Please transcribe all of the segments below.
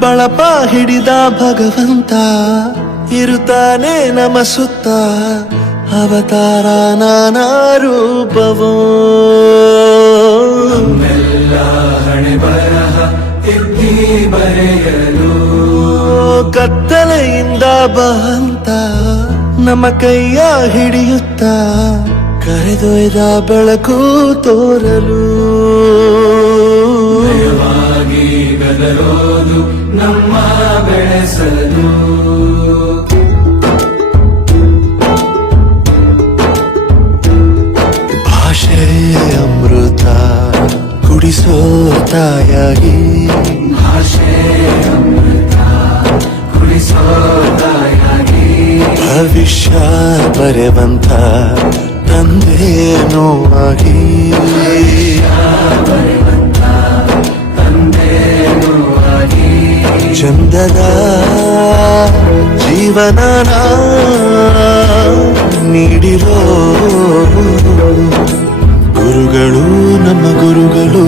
ಬಳಪ ಹಿಡಿದ ಭಗವಂತ ಇರುತ್ತಾನೆ ನಮ ಸುತ್ತ, ಅವತಾರ ನಾನಾ ರೂಪವೋ. ನಮ್ಮೆಲ್ಲ ಹಣೆ ಬರಹ ತಿದ್ದಿ ಬರೆಯಲು ಕತ್ತಲೆಯಿಂದ ಬಂತ ನಮ್ಮ ಕೈಯ ಹಿಡಿಯುತ್ತ, ಕರೆದೊಯ್ದ ಬೆಳಕು ತೋರಲು. ಭಯವಾಗಿ ಗದರೋದು ನಮ್ಮ ಬೆಳೆಸಲು. ಭಾಷೆಯ ಅಮೃತ ಕುಡಿಸೋ ತಾಯಾಗಿ, ಭಾಷೆಯ ಅಮೃತ ಕುಡಿಸೋ ತಾಯಾಗಿ. ಭವಿಷ್ಯ ಬರೆವಂತ ತಂದೇನೋ ಆಗಿ, ಚಂದದ ಜೀವನ ನೀಡಿರೋ ಗುರುಗಳು ನಮ್ಮ ಗುರುಗಳು.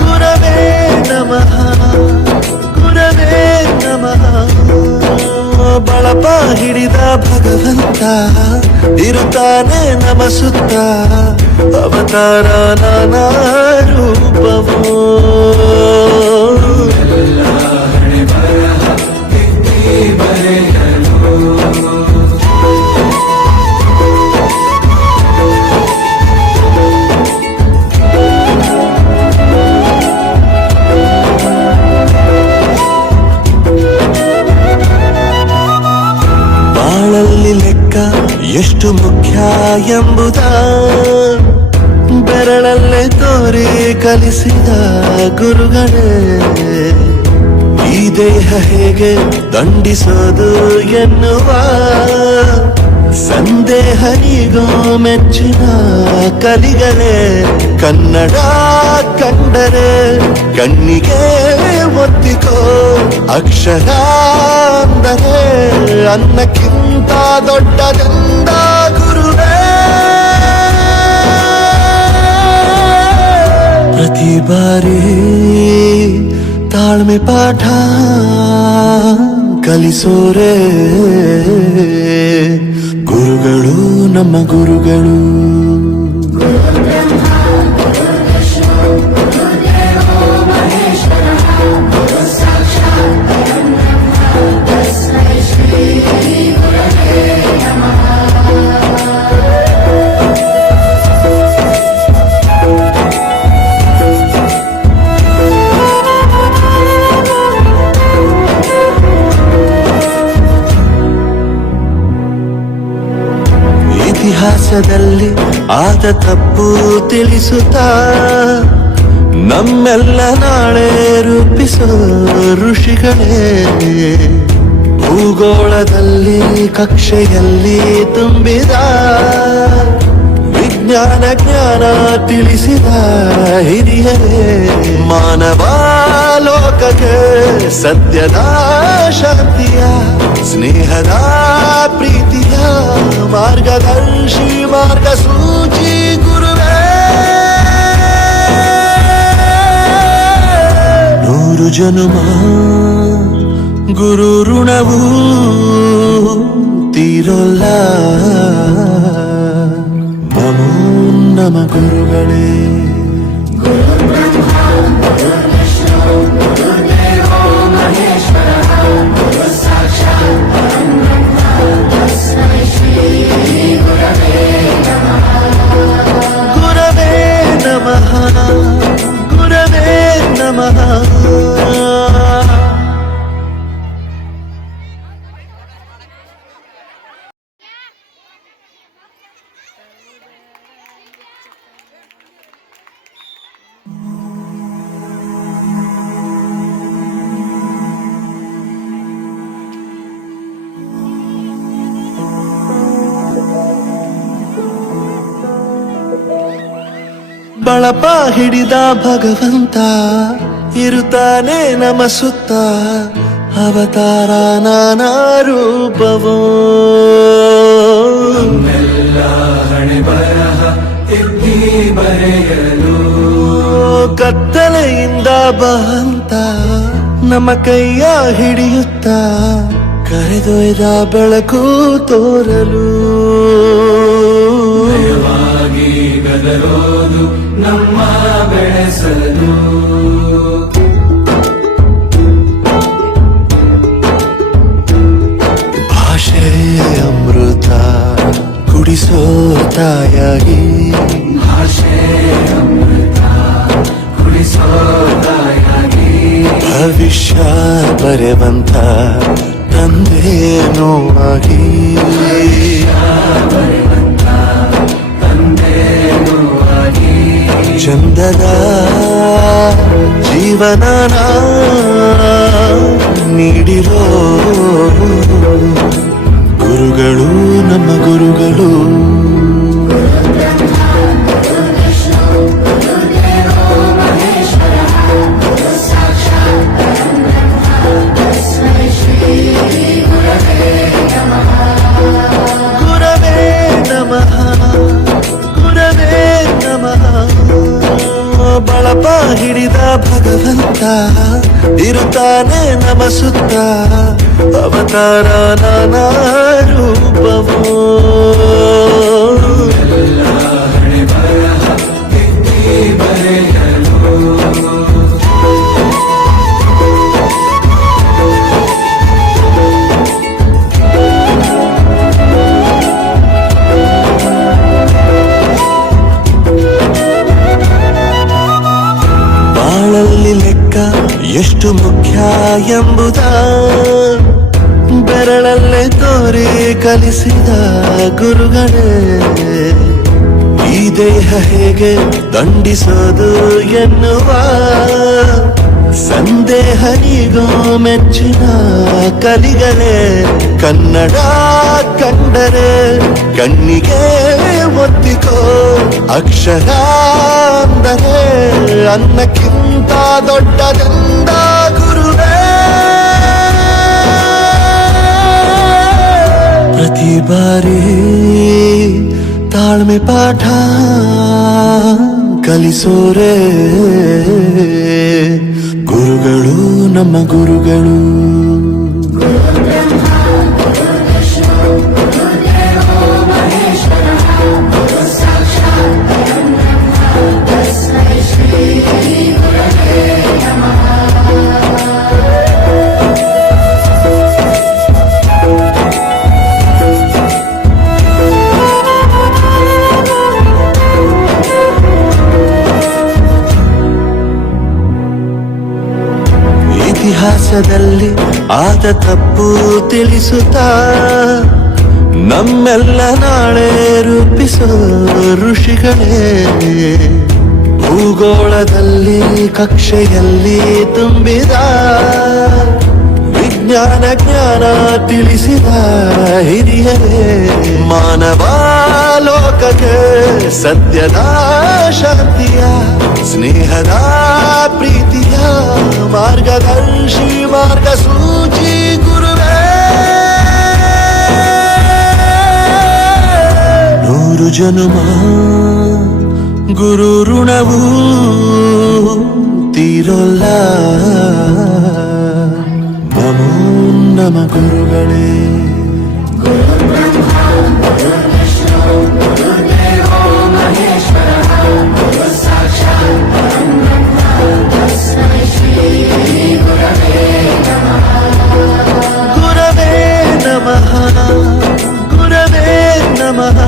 ಗುರವೇ ನಮಃ, ಗುರವೇ ನಮಃ. ಬಳಪ ಹಿಡಿದ ಭಗವಂತ ಇರುತ್ತಾನೆ ನಮ ಸುತ್ತ, ಅವತಾರ ನಾನಾ ರೂಪವೋ. ಎಲ್ಲ ಹಣೆ ಬರಹ ತಿದ್ದಿ ಬರೆಯಲು. ಬಾಳಲ್ಲಿ ಲೆಕ್ಕ ಎಷ್ಟು ಮುಖ್ಯ ಎಂಬುದ ಬೆರಳಲ್ಲೇ ತೋರಿ ಕಲಿಸಿದ ಗುರುಗಳೇ. ಈ ದೇಹ ಹೇಗೆ ದಂಡಿಸೋದು ಎನ್ನುವ ಸಂದೇಹನಿಗೋ ಮೆಚ್ಚಿನ ಕಲಿಗಳೇ. ಕನ್ನಡ ಕಂಡರೆ ಕಣ್ಣಿಗೆ ಒತ್ತಿಕೋ, ಅಕ್ಷರ ಅಂದರೆ ಅನ್ನಕ್ಕಿಂತ ದೊಡ್ಡದೆಂದ ಗುರುವೇ. ಪ್ರತಿ ಬಾರಿ ತಾಳ್ಮೆ ಪಾಠ ಕಲಿಸೋರೆ ಗುರುಗಳು ನಮ್ಮ ಗುರುಗಳು. ಇತಿಹಾಸದಲ್ಲಿ ಆದ ತಪ್ಪು ತಿಳಿಸುತ್ತಾ ನಮ್ಮೆಲ್ಲ ನಾಳೆ ರೂಪಿಸೋ ಋಷಿಗಳೇ. ಭೂಗೋಳದಲ್ಲಿ ಕಕ್ಷೆಯಲ್ಲಿ ತುಂಬಿದ ವಿಜ್ಞಾನ ಜ್ಞಾನ ತಿಳಿಸಿದ ಹಿರಿಯರೇ. ಮಾನವ ಲೋಕಕ್ಕೆ ಸತ್ಯದ ಶಾಂತಿಯ ಸ್ನೇಹದ ಪ್ರೀತಿಯ ಮಾರ್ಗದರ್ಶಿ ಮಾರ್ಗಸೂಚಿ ಗುರುವೇ. ನೂರು ಜನುಮ ಗುರು ಋಣವು ತೀರೋಲ್ಲ. ನಮೋ ನಮ ಗುರುಗಳೇ. ಗುರವೇ ನಮಃ, ಗುರವೇ ನಮಃ. ಬಳಪ ಹಿಡಿದ ಭಗವಂತ ಇರುತ್ತಾನೆ ನಮ ಸುತ್ತ ಅವತಾರ ನಾನಾ ರೂಪವೋ ನಮ್ಮೆಲ್ಲ ಹಣೆ ಬರಹ ತಿದ್ದಿ ಬರೆಯಲು ಕತ್ತಲೆಯಿಂದ ಬಂತ ನಮ್ಮ ಕೈಯ ಹಿಡಿಯುತ್ತ ಕರೆದೊಯ್ದ ಬೆಳಕು ತೋರಲು ನಯವಾಗಿ ಗದರೋದು ನಮ್ಮ ಬೆಳೆಸಲು ಭಾಷೆ ಅಮೃತ ಕುಡಿಸೋ ತಾಯಾಗಿ ಭಾಷೆ ಅಮೃತ ಕುಡಿಸೋ ತಾಯಾಗಿ ಭವಿಷ್ಯ ಬರೆವಂತ ತಂದೇನೋ ಆಗಿ ತಂದೇನೂ ಆಗಿ ಚಂದದ ಜೀವನ ನೀಡಿರೋ ಗುರುಗಳು ನಮ್ಮ ಗುರುಗಳು ಗುರವೇ ನಮಃ ಗುರವೇ ನಮಃ ಬಳಪ ಹಿಡಿದ ಭಗವಂತ ಇರುತ್ತಾನೆ ನಮ ಸುತ್ತ ಅವತಾರ ನಾನಾ ರೂಪವೋ ಎಲ್ಲ ಹಣೆ ಬರಹ ತಿದ್ದಿ ಬರೆಯಲು ಬಾಳಲ್ಲಿ ಲೆಕ್ಕ ಎಷ್ಟು ಮುಖ್ಯ ಎಂಬುದ ಬೆರಳಲ್ಲೇ ತೋರಿ ಕಲಿಸಿದ ಗುರುಗಳೇ ಈ ದೇಹ ಹೇಗೆ ದಂಡಿಸೋದು ಎನ್ನುವ ಸಂದೇಹನಿಗೋ ಮೆಚ್ಚಿನ ಕಲಿಗಳೇ ಕನ್ನಡ ಕಂಡರೆ ಕಣ್ಣಿಗೆ ಒತ್ತಿಕೋ ಅಕ್ಷರ ಅಂದರೆ ಅನ್ನಕ್ಕಿಂತ ದೊಡ್ಡದೆಂದ ಗುರುವೇ ಪ್ರತಿ ಬಾರಿ ತಾಳ್ಮೆ ಪಾಠ ಕಲಿಸೋರೆ ಗುರುಗಳು ನಮ್ಮ ಗುರುಗಳು ಇತಿಹಾಸದಲ್ಲಿ ಆದ ತಪ್ಪು ತಿಳಿಸುತ್ತಾ ನಮ್ಮೆಲ್ಲ ನಾಳೆ ರೂಪಿಸೋ ಋಷಿಗಳೇ ಭೂಗೋಳದಲ್ಲಿ ಕಕ್ಷೆಯಲ್ಲಿ ತುಂಬಿದ ವಿಜ್ಞಾನ ಜ್ಞಾನ ತಿಳಿಸಿದ ಹಿರಿಯರೇ ಮಾನವ ಲೋಕಕ್ಕೆ ಸತ್ಯದ ಶಾಂತಿಯ ಸ್ನೇಹದ ಪ್ರೀತಿಯ ಮಾರ್ಗದರ್ಶಿ ಮಾರ್ಗಸೂಚಿ ಗುರುವೇ ನೂರು ಜನುಮ ಗುರು ಋಣವು ತೀರೋಲ್ಲ ನಮೋ ನಮ ಗುರುಗಳೇ ಗುರವೇ ನಮಃ ಗುರವೇ ನಮಃ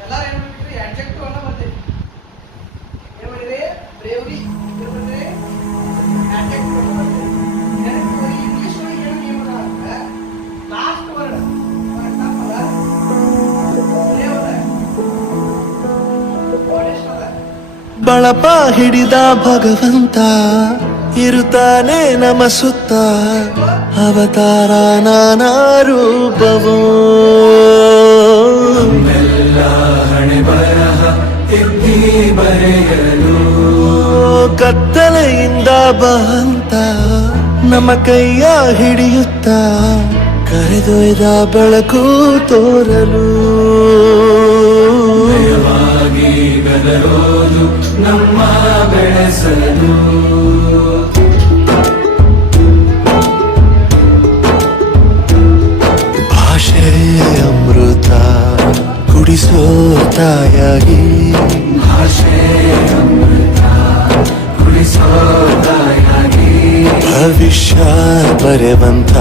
ಎಲ್ಲಾರು ಏನ್ ಮಾಡಿದ್ರಿ ಅಡ್ಜೆಕ್ಟಿವ್ ಅನ್ನ ಬರ್ತೈತಿ ಏನ್ ಮಾಡಿದ್ರಿ ಬ್ರೇವ್ರಿ ಏನ್ ಮಾಡಿದ್ರಿ ಅಡ್ಜೆಕ್ಟಿವ್ ಅನ್ನ ಬರ್ತೈತಿ ನೆನಪು ಇಂಗ್ಲಿಷ್ ಒಳಗೆ ಏನು ನಿಯಮ ಅಂದ್ರೆ ಲಾಸ್ಟ್ ವರ್ಡ್ ಫಾರ್ ಎಕ್ಸಾಂಪಲ್ ಬಳಪ ಹಿಡಿದ ಭಗವಂತ ಇರುತ್ತಾನೆ ನಮ ಸುತ್ತ ಅವತಾರ ನಾನಾ ರೂಪವೋ ಎಲ್ಲ ಹಣೆ ಬರಹ ತಿದ್ದಿ ಬರೆಯಲು ಕತ್ತಲೆಯಿಂದ ಬಂತ ನಮ್ಮ ಕೈಯ ಹಿಡಿಯುತ್ತ ಕರೆದೊಯ್ದ ಬೆಳಕು ತೋರಲು ಭಯವಾಗಿ ಗದರೋದು ನಮ್ಮ ಬೆಳೆಸಲು ಭಾಷೆ ಅಮೃತ ಕುಡಿಸೋ ತಾಯಾಗಿ ಭಾಷೆ ಅಮೃತ ಕುಡಿಸೋ ತಾಯಾಗಿ ಭವಿಷ್ಯ ಬರೆವಂತ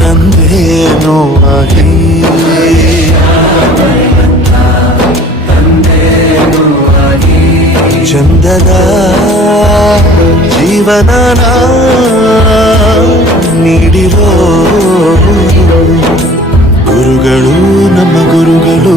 ತಂದೇನೋ ಆಗಿ ತಂದೇನೂ ಆಗಿ ಚಂದದ ಜೀವನ ನೀಡಿರೋ ಗುರುಗಳು ನಮ್ಮ ಗುರುಗಳು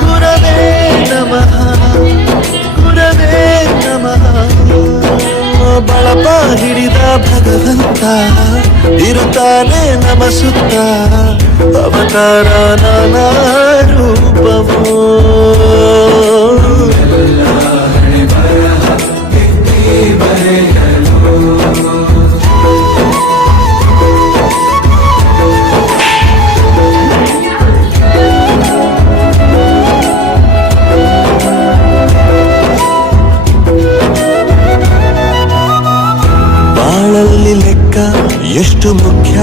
ಗುರವೇ ನಮಃ ಗುರವೇ ನಮಃ ಬಳಪ ಹಿಡಿದ ಭಗವಂತ ಇರುತ್ತಾನೆ ನಮ ಸುತ್ತ ಅವತಾರ ನಾನಾ ರೂಪವೋ ಎಲ್ಲ ಹಣೆ ಬರಹ ತಿದ್ದಿ ಬರೆಯಲು ಬಾಳಲ್ಲಿ ಲೆಕ್ಕ ಎಷ್ಟು ಮುಖ್ಯ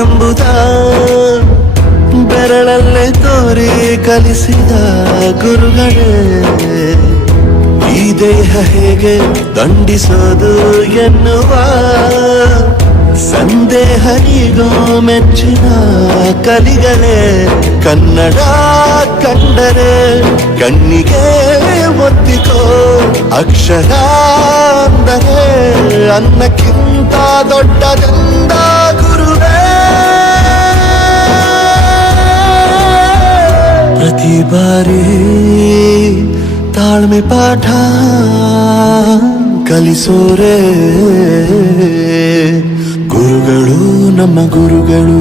ಎಂಬುದ ಬೆರಳಲ್ಲೇ ತೋರಿ ಕಲಿಸಿದ ಗುರುಗಳೇ ಈ ದೇಹ ಹೇಗೆ ದಂಡಿಸೋದು ಎನ್ನುವ ಸಂದೇಹನಿಗೋ ಮೆಚ್ಚಿನ ಕಲಿಗಳೇ ಕನ್ನಡ ಕಂಡರೆ ಕಣ್ಣಿಗೆ ಒತ್ತಿಕೋ ಅಕ್ಷರ ಅಂದರೆ ಅನ್ನಕ್ಕಿಂತ ದೊಡ್ಡದೆಂದ ಗುರುವೇ ಪ್ರತಿ ಬಾರಿ ತಾಳ್ಮೆ ಪಾಠ ಕಲಿಸೋರೆ ಗುರುಗಳು ನಮ್ಮ ಗುರುಗಳು